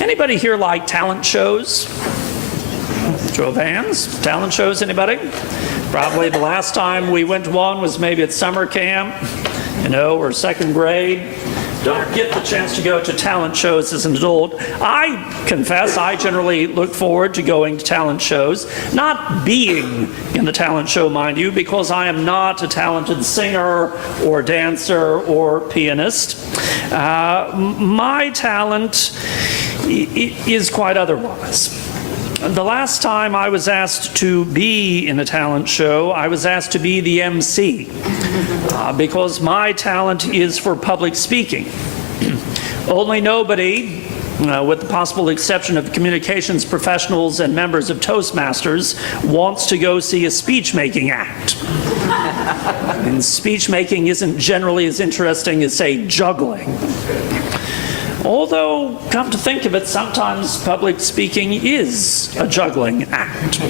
Anybody here like talent shows? Show of hands. Talent shows, anybody? Probably the last time we went to one was maybe at summer camp, or second grade. Don't get the chance to go to talent shows as an adult. I confess I generally look forward to going to talent shows, not being in the talent show, mind you, because I am not a talented singer or dancer or pianist. My talent is quite otherwise. The last time I was asked to be in a talent show, I was asked to be the MC because my talent is for public speaking. Only nobody, with the possible exception of communications professionals and members of Toastmasters, wants to go see a speech-making act. And speech-making isn't generally as interesting as, say, juggling. Although, come to think of it, sometimes public speaking is a juggling act.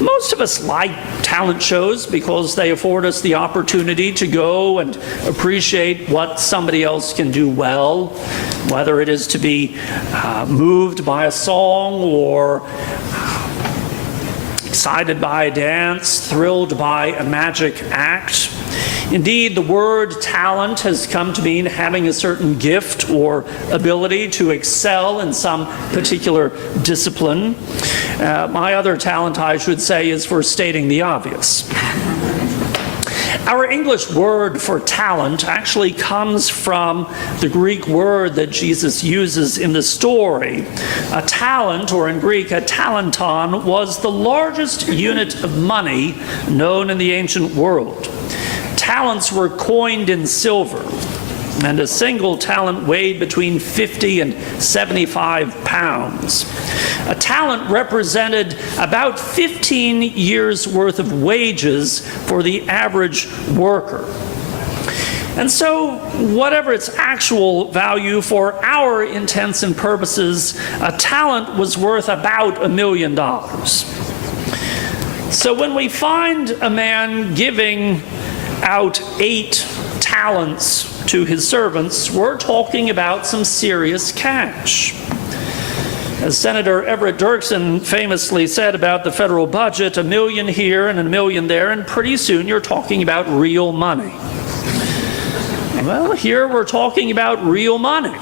Most of us like talent shows because they afford us the opportunity to go and appreciate what somebody else can do well, whether it is to be moved by a song or excited by a dance, thrilled by a magic act. Indeed, the word talent has come to mean having a certain gift or ability to excel in some particular discipline. My other talent, I should say, is for stating the obvious. Our English word for talent actually comes from the Greek word that Jesus uses in the story. A talent, or in Greek, a talenton, was the largest unit of money known in the ancient world. Talents were coined in silver, and a single talent weighed between 50 and 75 pounds. A talent represented about 15 years' worth of wages for the average worker. And so, whatever its actual value for our intents and purposes, a talent was worth about $1 million. So when we find a man giving out 8 talents to his servants, we're talking about some serious cash. As Senator Everett Dirksen famously said about the federal budget, $1 million here and $1 million there, and pretty soon you're talking about real money. Well, here we're talking about real money.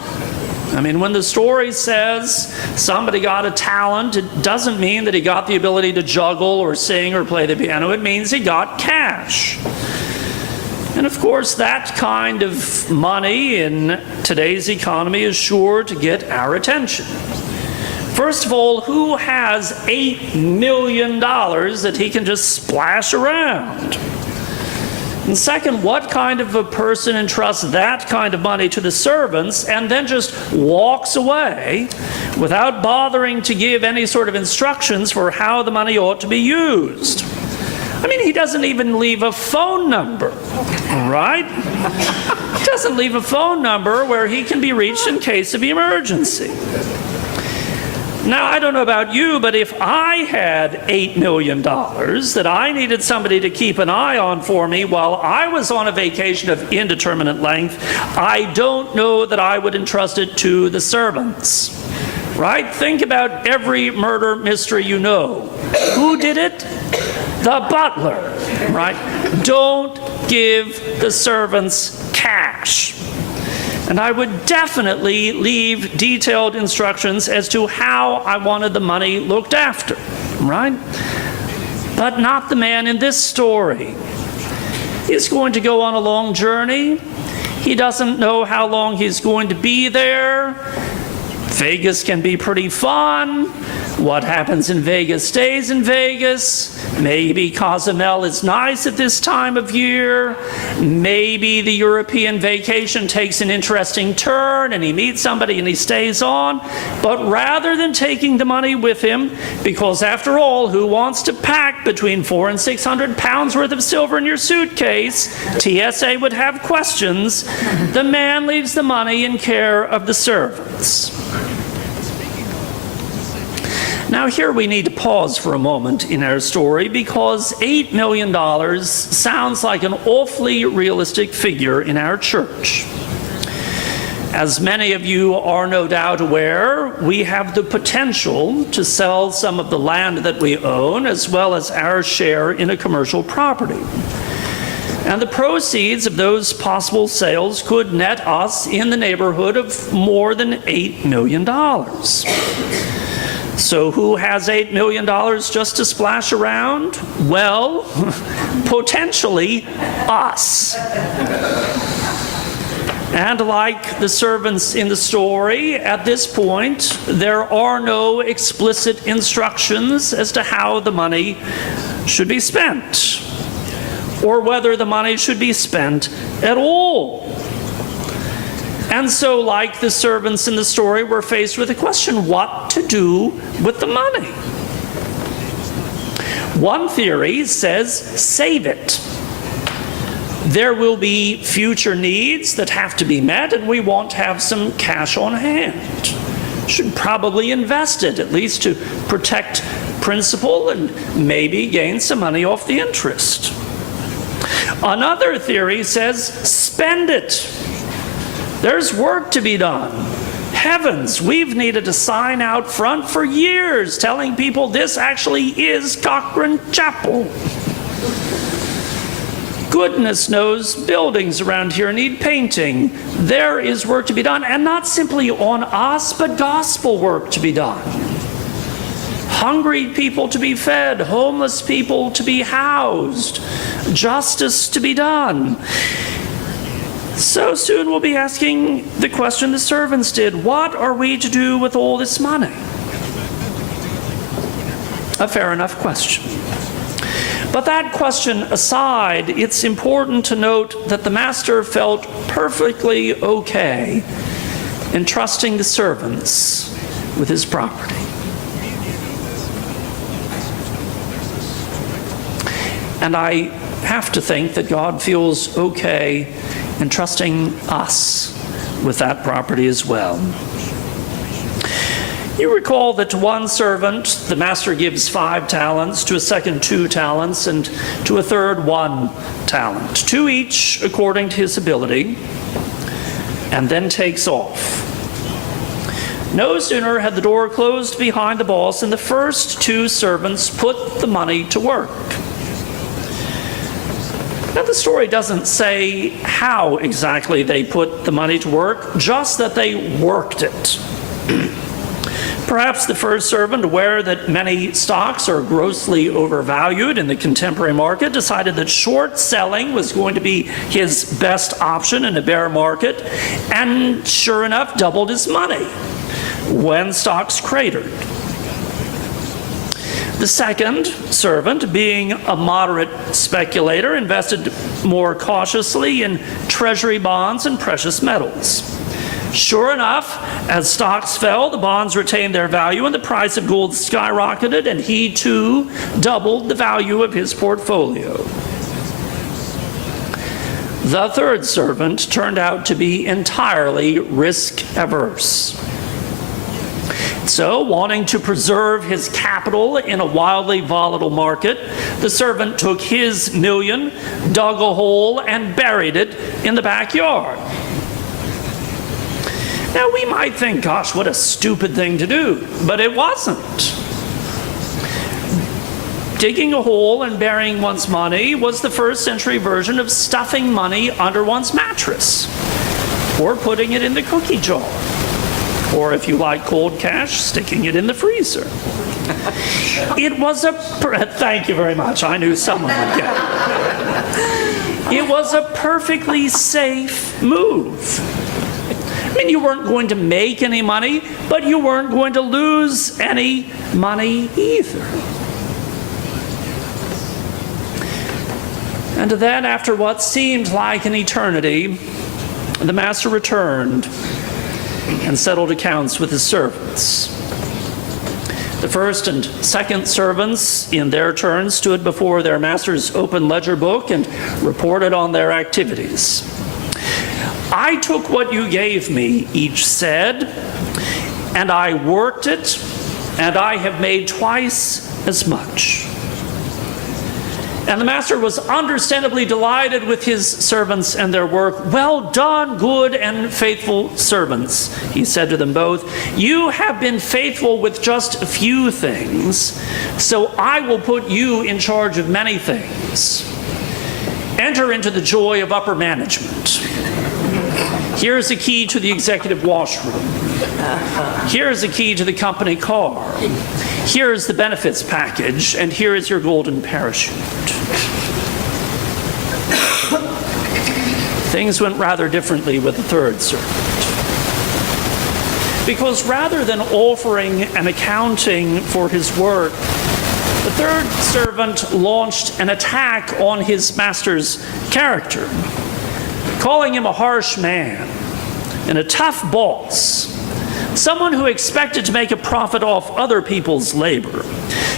I mean, when the story says somebody got a talent, it doesn't mean that he got the ability to juggle or sing or play the piano. It means he got cash. And of course, that kind of money in today's economy is sure to get our attention. First of all, who has $8 million that he can just splash around? And second, what kind of a person entrusts that kind of money to the servants and then just walks away without bothering to give any sort of instructions for how the money ought to be used? I mean, he doesn't even leave a phone number, right? He doesn't leave a phone number where he can be reached in case of emergency. Now, I don't know about you, but if I had $8 million that I needed somebody to keep an eye on for me while I was on a vacation of indeterminate length, I don't know that I would entrust it to the servants. Right? Think about every murder mystery you know. Who did it? The butler, right? Don't give the servants cash. And I would definitely leave detailed instructions as to how I wanted the money looked after, right? But not the man in this story. He's going to go on a long journey. He doesn't know how long he's going to be there. Vegas can be pretty fun. What happens in Vegas stays in Vegas. Maybe Cozumel is nice at this time of year. Maybe the European vacation takes an interesting turn and he meets somebody and he stays on. But rather than taking the money with him, because after all, who wants to pack between 400 and 600 pounds worth of silver in your suitcase? TSA would have questions. The man leaves the money in care of the servants. Now here we need to pause for a moment in our story because $8 million sounds like an awfully realistic figure in our church. As many of you are no doubt aware, we have the potential to sell some of the land that we own, as well as our share in a commercial property. And the proceeds of those possible sales could net us in the neighborhood of more than $8 million. So who has $8 million just to splash around? Well, potentially us. And like the servants in the story, at this point, there are no explicit instructions as to how the money should be spent, or whether the money should be spent at all. And so, like the servants in the story, we're faced with a question: what to do with the money? One theory says, save it. There will be future needs that have to be met, and we want to have some cash on hand. Should probably invest it, at least to protect principal and maybe gain some money off the interest. Another theory says, spend it. There's work to be done. Heavens, we've needed a sign out front for years telling people this actually is Cochran Chapel. Goodness knows buildings around here need painting. There is work to be done, and not simply on us, but gospel work to be done. Hungry people to be fed, homeless people to be housed, justice to be done. So soon we'll be asking the question the servants did: what are we to do with all this money? A fair enough question. But that question aside, it's important to note that the master felt perfectly okay entrusting the servants with his property. And I have to think that God feels okay entrusting us with that property as well. You recall that to one servant, the master gives 5 talents, to a second 2 talents, and to a third 1 talent, 2 each according to his ability, and then takes off. No sooner had the door closed behind the boss than the first 2 servants put the money to work. Now, the story doesn't say how exactly they put the money to work, just that they worked it. Perhaps the first servant, aware that many stocks are grossly overvalued in the contemporary market, decided that short selling was going to be his best option in a bear market, and sure enough, doubled his money when stocks cratered. The second servant, being a moderate speculator, invested more cautiously in treasury bonds and precious metals. Sure enough, as stocks fell, the bonds retained their value and the price of gold skyrocketed, and he too doubled the value of his portfolio. The third servant turned out to be entirely risk-averse. So, wanting to preserve his capital in a wildly volatile market, the servant took his million, dug a hole, and buried it in the backyard. Now, we might think, gosh, what a stupid thing to do, but it wasn't. Digging a hole and burying one's money was the first century version of stuffing money under one's mattress, or putting it in the cookie jar, or if you like cold cash, sticking it in the freezer. It was thank you very much, I knew someone would get it. It was a perfectly safe move. I mean, you weren't going to make any money, but you weren't going to lose any money either. And then, after what seemed like an eternity, the master returned and settled accounts with his servants. The first and second servants, in their turn, stood before their master's open ledger book and reported on their activities. "I took what you gave me," each said, "and I worked it, and I have made twice as much." And the master was understandably delighted with his servants and their work. "Well done, good and faithful servants," he said to them both. "You have been faithful with just a few things, so I will put you in charge of many things. Enter into the joy of upper management. Here's the key to the executive washroom. Here's the key to the company car. Here's the benefits package, and here is your golden parachute." Things went rather differently with the third servant. Because rather than offering an accounting for his work, the third servant launched an attack on his master's character, calling him a harsh man and a tough boss, someone who expected to make a profit off other people's labor.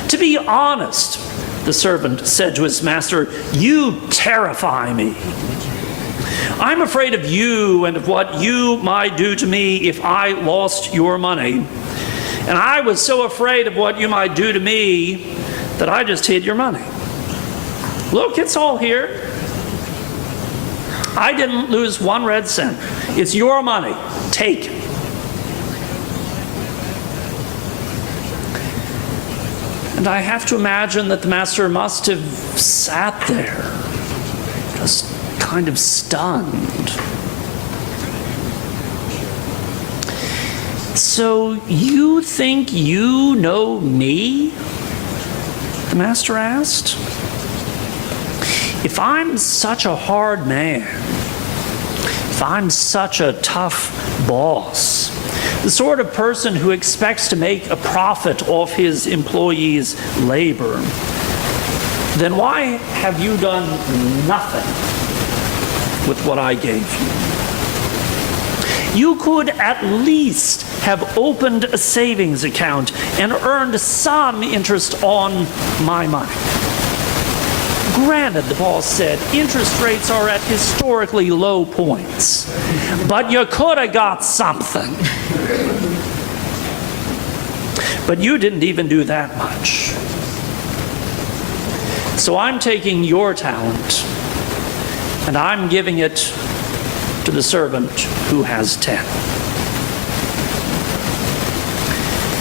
"To be honest," the servant said to his master, "you terrify me. I'm afraid of you and of what you might do to me if I lost your money. And I was so afraid of what you might do to me that I just hid your money. Look, it's all here. I didn't lose one red cent. It's your money. Take it." And I have to imagine that the master must have sat there, just kind of stunned. "So you think you know me?" the master asked. "If I'm such a hard man, if I'm such a tough boss, the sort of person who expects to make a profit off his employees' labor, then why have you done nothing with what I gave you? You could at least have opened a savings account and earned some interest on my money." "Granted," the boss said, "interest rates are at historically low points, but you could have got something. But you didn't even do that much. So I'm taking your talent and I'm giving it to the servant who has 10.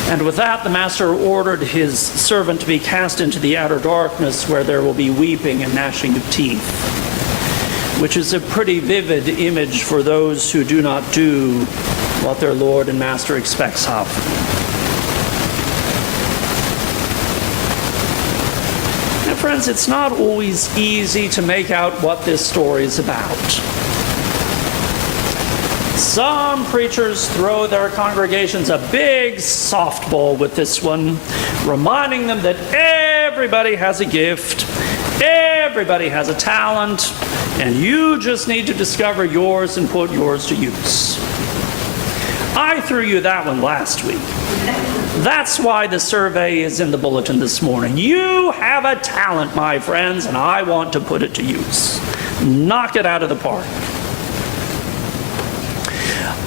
And with that, the master ordered his servant to be cast into the outer darkness, where there will be weeping and gnashing of teeth, which is a pretty vivid image for those who do not do what their Lord and Master expects of them. Now, friends, it's not always easy to make out what this story is about. Some preachers throw their congregations a big softball with this one, reminding them that everybody has a gift, everybody has a talent, and you just need to discover yours and put yours to use. I threw you that one last week. That's why the survey is in the bulletin this morning. You have a talent, my friends, and I want to put it to use. Knock it out of the park.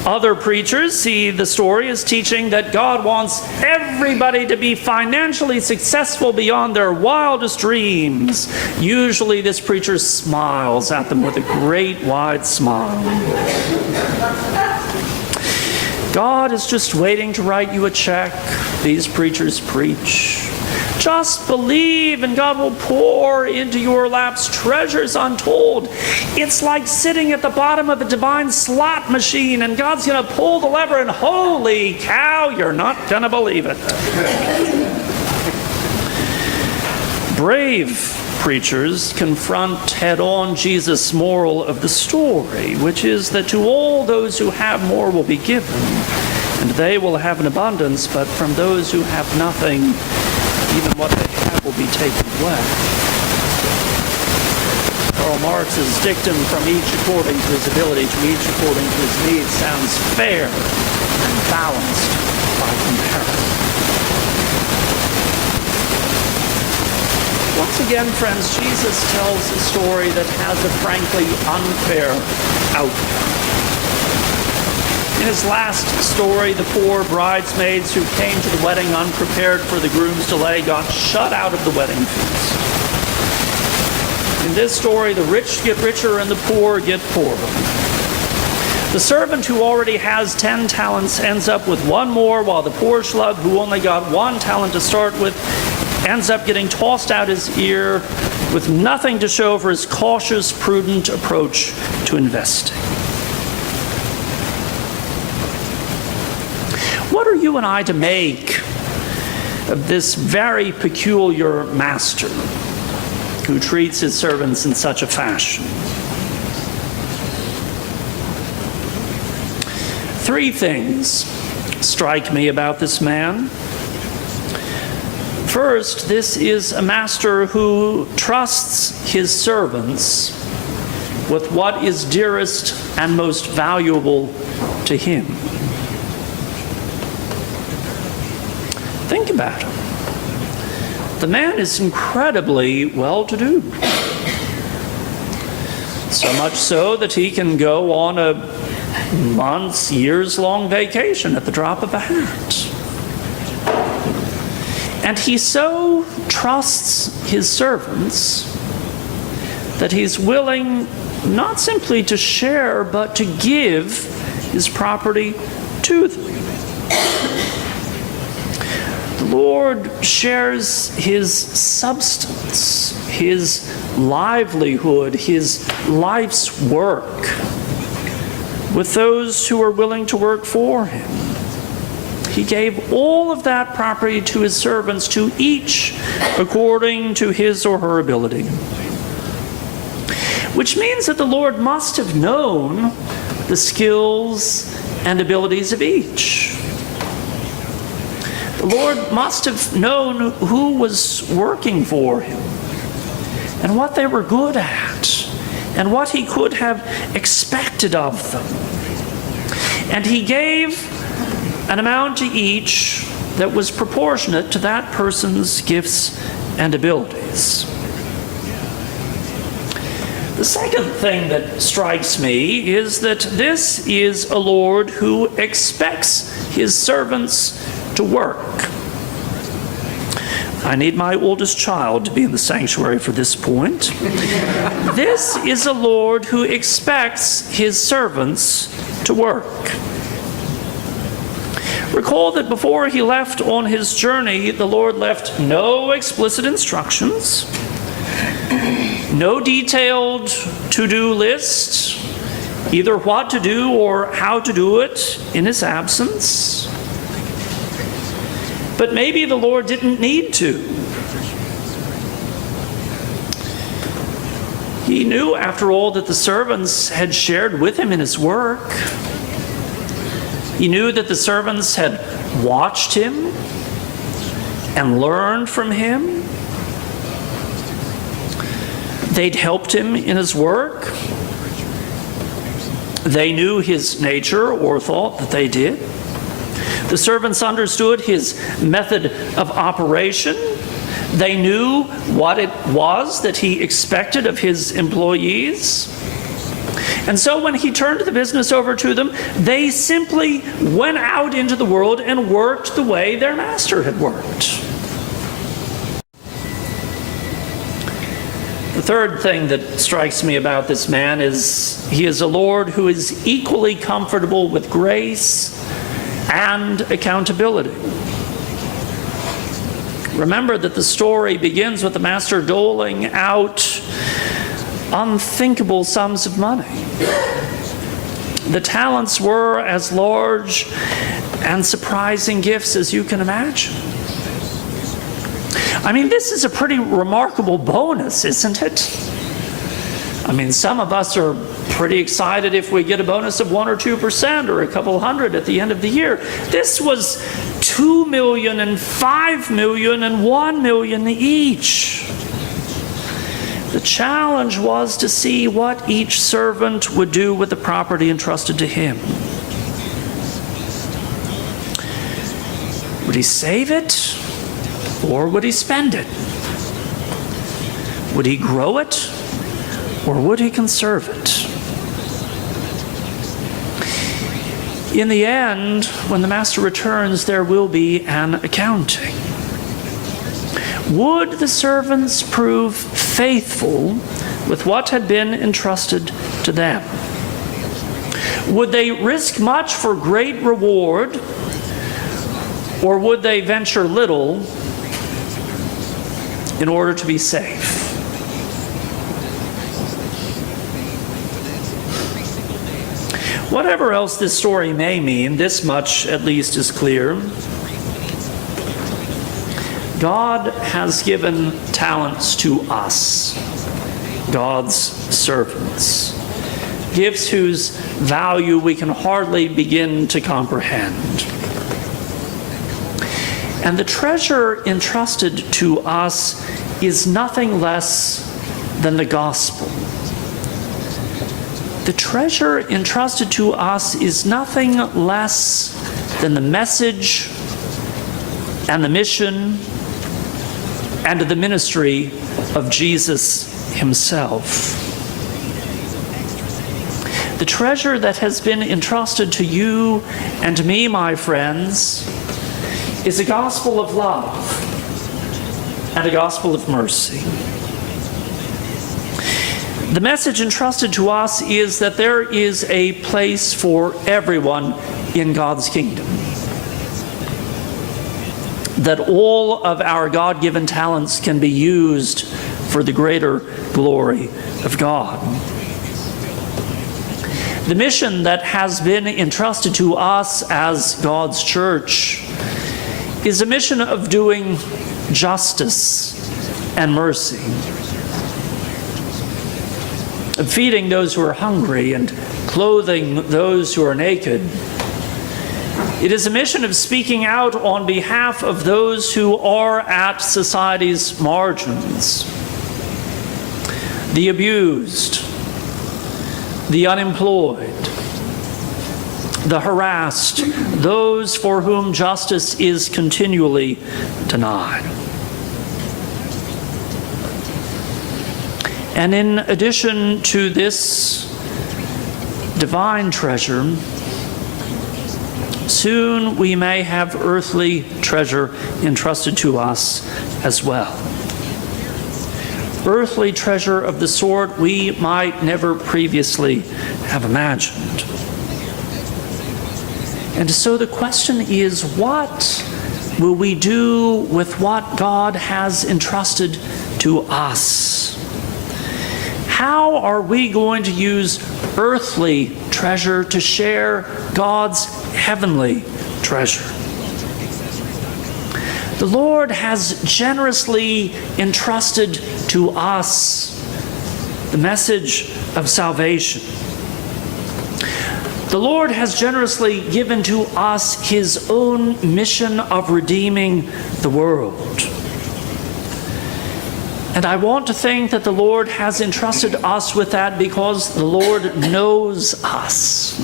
Other preachers see the story as teaching that God wants everybody to be financially successful beyond their wildest dreams. Usually this preacher smiles at them with a great wide smile. God is just waiting to write you a check, these preachers preach. Just believe and God will pour into your laps treasures untold. It's like sitting at the bottom of a divine slot machine and God's going to pull the lever and holy cow, you're not going to believe it. Brave preachers confront head-on Jesus' moral of the story, which is that to all those who have more will be given, and they will have an abundance, but from those who have nothing, even what they have will be taken away. Karl Marx's dictum, from each according to his ability to each according to his needs, sounds fair and balanced by comparison. Once again, friends, Jesus tells a story that has a frankly unfair outcome. In his last story, the 4 bridesmaids who came to the wedding unprepared for the groom's delay got shut out of the wedding feast. In this story, the rich get richer and the poor get poorer. The servant who already has 10 talents ends up with one more, while the poor schlub who only got 1 talent to start with ends up getting tossed out his ear with nothing to show for his cautious, prudent approach to investing. What are you and I to make of this very peculiar master who treats his servants in such a fashion? 3 things strike me about this man. First, this is a master who trusts his servants with what is dearest and most valuable to him. Think about him. The man is incredibly well-to-do. So much so that he can go on a months, years-long vacation at the drop of a hat. And he so trusts his servants that he's willing not simply to share, but to give his property to them. The Lord shares his substance, his livelihood, his life's work with those who are willing to work for him. He gave all of that property to his servants, to each according to his or her ability. Which means that the Lord must have known the skills and abilities of each. The Lord must have known who was working for him and what they were good at and what he could have expected of them. And he gave an amount to each that was proportionate to that person's gifts and abilities. The second thing that strikes me is that this is a Lord who expects his servants to work. I need my oldest child to be in the sanctuary for this point. This is a Lord who expects his servants to work. Recall that before he left on his journey, the Lord left no explicit instructions, no detailed to-do list, either what to do or how to do it in his absence. But maybe the Lord didn't need to. He knew, after all, that the servants had shared with him in his work. He knew that the servants had watched him and learned from him. They'd helped him in his work. They knew his nature, or thought that they did. The servants understood his method of operation. They knew what it was that he expected of his employees. And so when he turned the business over to them, they simply went out into the world and worked the way their master had worked. The third thing that strikes me about this man is he is a Lord who is equally comfortable with grace and accountability. Remember that the story begins with the master doling out unthinkable sums of money. The talents were as large and surprising gifts as you can imagine. I mean, this is a pretty remarkable bonus, isn't it? I mean, some of us are pretty excited if we get a bonus of 1 or 2% or a couple hundred at the end of the year. This was $2 million and $5 million and $1 million each. The challenge was to see what each servant would do with the property entrusted to him. Would he save it, or would he spend it? Would he grow it, or would he conserve it? In the end, when the master returns, there will be an accounting. Would the servants prove faithful with what had been entrusted to them? Would they risk much for great reward, or would they venture little in order to be safe? Whatever else this story may mean, this much at least is clear. God has given talents to us, God's servants, gifts whose value we can hardly begin to comprehend. And the treasure entrusted to us is nothing less than the gospel. The treasure entrusted to us is nothing less than the message and the mission and the ministry of Jesus himself. The treasure that has been entrusted to you and to me, my friends, is a gospel of love and a gospel of mercy. The message entrusted to us is that there is a place for everyone in God's kingdom. That all of our God-given talents can be used for the greater glory of God. The mission that has been entrusted to us as God's church is a mission of doing justice and mercy, of feeding those who are hungry and clothing those who are naked. It is a mission of speaking out on behalf of those who are at society's margins, the abused, the unemployed, the harassed, those for whom justice is continually denied. And in addition to this divine treasure, soon we may have earthly treasure entrusted to us as well. Earthly treasure of the sort we might never previously have imagined. And so the question is, what will we do with what God has entrusted to us? How are we going to use earthly treasure to share God's heavenly treasure? The Lord has generously entrusted to us the message of salvation. The Lord has generously given to us his own mission of redeeming the world. And I want to think that the Lord has entrusted us with that because the Lord knows us.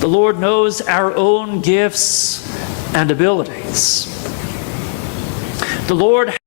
The Lord knows our own gifts and abilities. The Lord